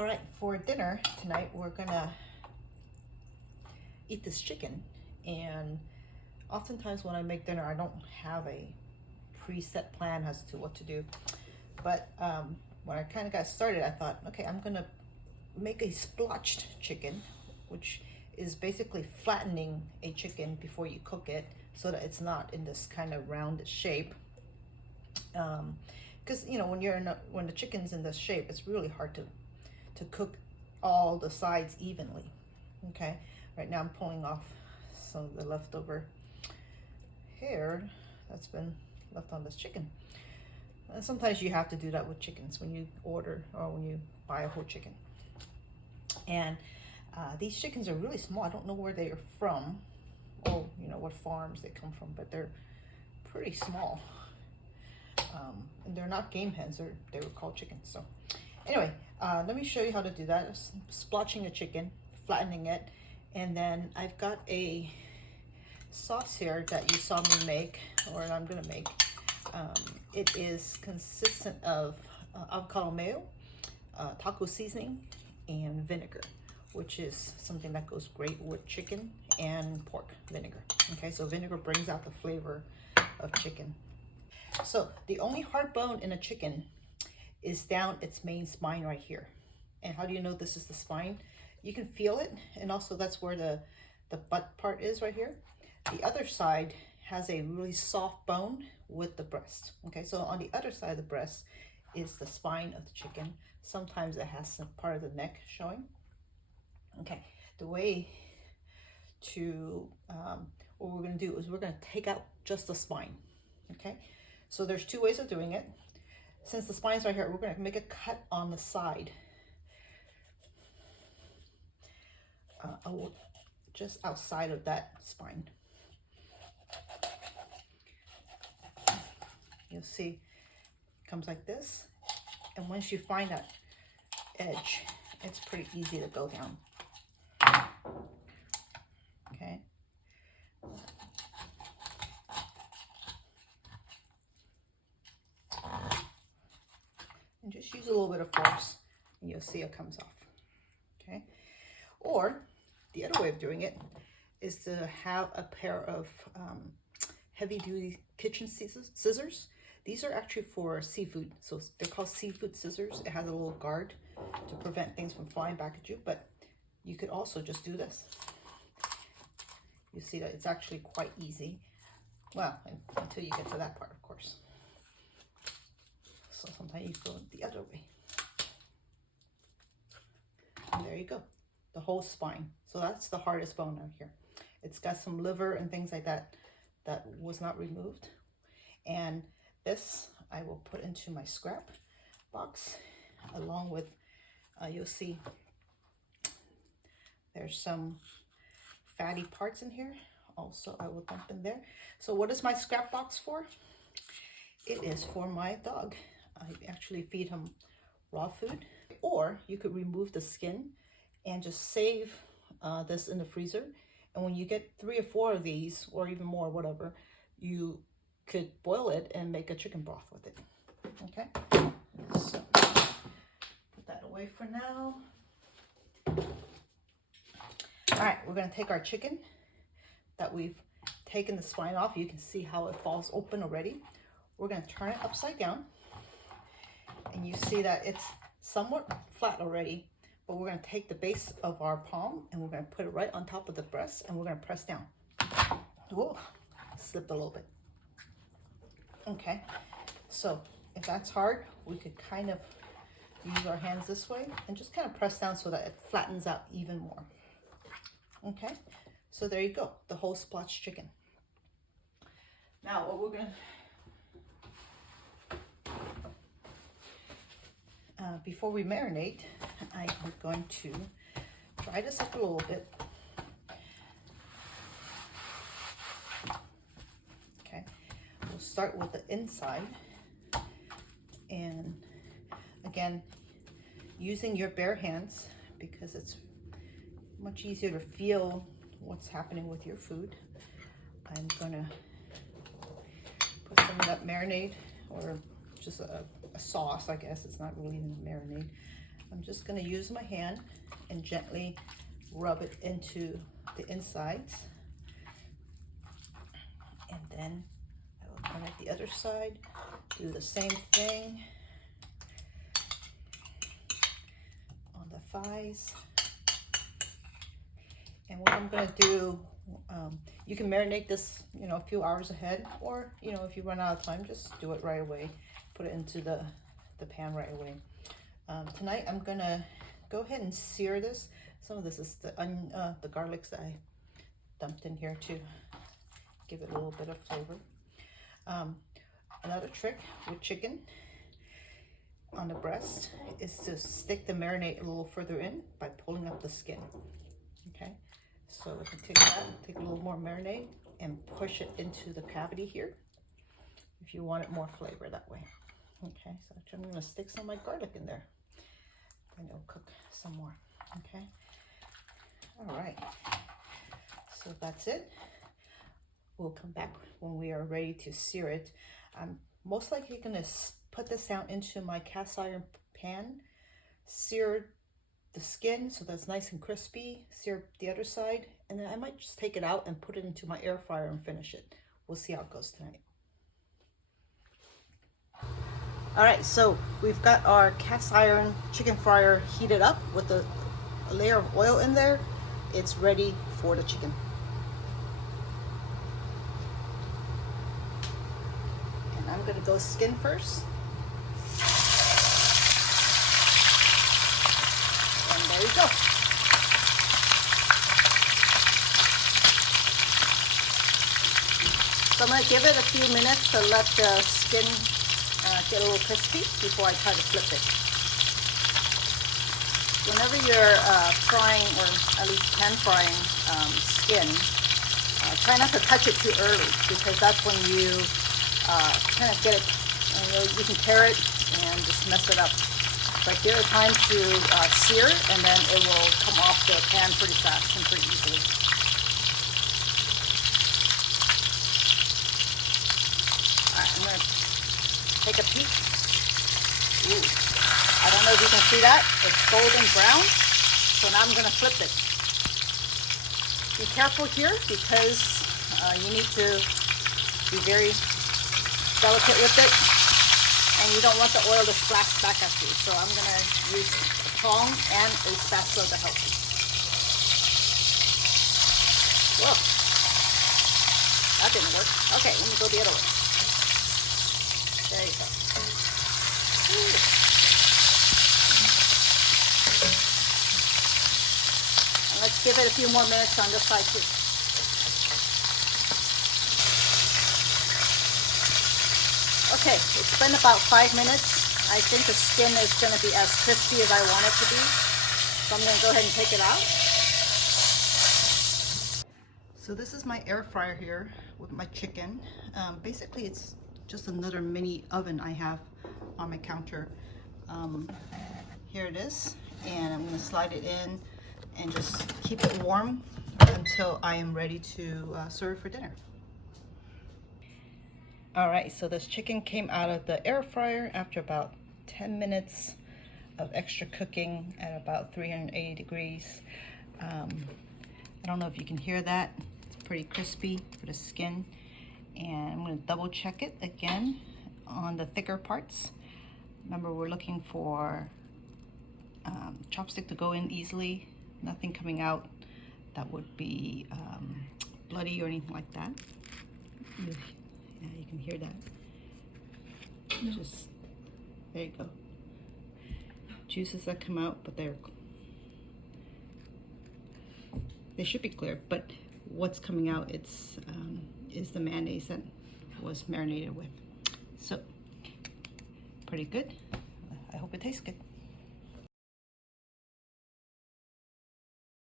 All right, for dinner tonight, we're gonna eat this chicken. And oftentimes when I make dinner, I don't have a preset plan as to what to do. But when I kind of got started, I thought, okay, I'm gonna make a splotched chicken, which is basically flattening a chicken before you cook it so that it's not in this kind of rounded shape. Because you know, when the chicken's in this shape, it's really hard to cook all the sides evenly. Okay, right now I'm pulling off some of the leftover hair that's been left on this chicken. And sometimes you have to do that with chickens when you order or when you buy a whole chicken. And these chickens are really small. I don't know where they are from, or you know what farms they come from, but they're pretty small. And they're not game hens, they were called chickens. So anyway, let me show you how to do that. Splotching a chicken, flattening it, and then I've got a sauce here that you saw me make, or I'm gonna make. It is consistent of avocado mayo, taco seasoning, and vinegar, which is something that goes great with chicken and pork vinegar. Okay, so vinegar brings out the flavor of chicken. So the only hard bone in a chicken is down its main spine right here. And how do you know this is the spine? You can feel it, and also that's where the butt part is right here. The other side has a really soft bone with the breast. Okay, so on the other side of the breast is the spine of the chicken. Sometimes it has some part of the neck showing. Okay, the way to, what we're gonna do is we're gonna take out just the spine. Okay, so there's two ways of doing it. Since the spine's right here, we're gonna make a cut on the side. Just outside of that spine. You'll see it comes like this. And once you find that edge, it's pretty easy to go down. Okay. And just use a little bit of force and you'll see it comes off. Okay. Or the other way of doing it is to have a pair of heavy duty kitchen scissors. These are actually for seafood. So they're called seafood scissors. It has a little guard to prevent things from flying back at you, but you could also just do this. You see that it's actually quite easy. Well, until you get to that part, of course. So sometimes you go the other way. And there you go, the whole spine. So that's the hardest bone right here. It's got some liver and things like that that was not removed. And this I will put into my scrap box along with, you'll see there's some fatty parts in here. Also, I will dump in there. So what is my scrap box for? It is for my dog. I actually feed him raw food. Or you could remove the skin and just save this in the freezer. And when you get 3 or 4 of these, or even more, whatever, you could boil it and make a chicken broth with it. Okay, so put that away for now. All right, we're gonna take our chicken that we've taken the spine off. You can see how it falls open already. We're gonna turn it upside down, and you see that it's somewhat flat already, but we're gonna take the base of our palm and we're gonna put it right on top of the breast, and we're gonna press down. Whoa, slipped a little bit. Okay, so if that's hard, we could kind of use our hands this way and just kind of press down so that it flattens out even more. Okay, so there you go, the whole splotched chicken. Now what we're gonna, before we marinate, I am going to dry this up a little bit. Okay, we'll start with the inside, and again, using your bare hands because it's much easier to feel what's happening with your food. I'm gonna put some of that marinade, or just a sauce, I guess. It's not really even a marinade. I'm just going to use my hand and gently rub it into the insides. And then I will turn it the other side, do the same thing on the thighs. And what I'm going to do, you can marinate this, you know, a few hours ahead, or, you know, if you run out of time, just do it right away. Put it into the pan right away. Tonight I'm going to go ahead and sear this. Some of this is the garlics that I dumped in here to give it a little bit of flavor. Another trick with chicken on the breast is to stick the marinade a little further in by pulling up the skin. Okay, so if you take that, take a little more marinade and push it into the cavity here if you want it more flavor that way. Okay, so I'm going to stick some of my garlic in there and it'll cook some more. Okay, all right, so that's it. We'll come back when we are ready to sear it. I'm most likely going to put this down into my cast iron pan, sear the skin so that's nice and crispy, sear the other side, and then I might just take it out and put it into my air fryer and finish it. We'll see how it goes tonight. All right, so we've got our cast iron chicken fryer heated up with a layer of oil in there. It's ready for the chicken. And I'm gonna go skin first. And there you go. So I'm gonna give it a few minutes to let the skin get a little crispy before I try to flip it. Whenever you're frying, or at least pan frying skin, try not to touch it too early, because that's when you kind of get it, you can tear it and just mess it up. But give it time to sear, and then it will come off the pan pretty fast and pretty easily. All right, I'm going to take a peek. Ooh, I don't know if you can see that. It's golden brown. So now I'm going to flip it. Be careful here, because you need to be very delicate with it, and you don't want the oil to splash back at you. So I'm going to use a tong and a spatula to help you. Whoa, that didn't work. Okay, let me go the other way. There you go. Ooh. And let's give it a few more minutes on this side too. Okay, it's been about 5 minutes. I think the skin is going to be as crispy as I want it to be. So I'm going to go ahead and take it out. So this is my air fryer here with my chicken. Basically, it's just another mini oven I have on my counter. Here it is, and I'm going to slide it in and just keep it warm until I am ready to serve for dinner. All right, so this chicken came out of the air fryer after about 10 minutes of extra cooking at about 380 degrees. I don't know if you can hear that. It's pretty crispy for the skin. And I'm going to double check it again on the thicker parts. Remember, we're looking for chopstick to go in easily, nothing coming out that would be bloody or anything like that. Yeah, you can hear that. Just, there you go. Juices that come out, but they should be clear, but what's coming out, it's is the mayonnaise that was marinated with. So, pretty good. I hope it tastes good.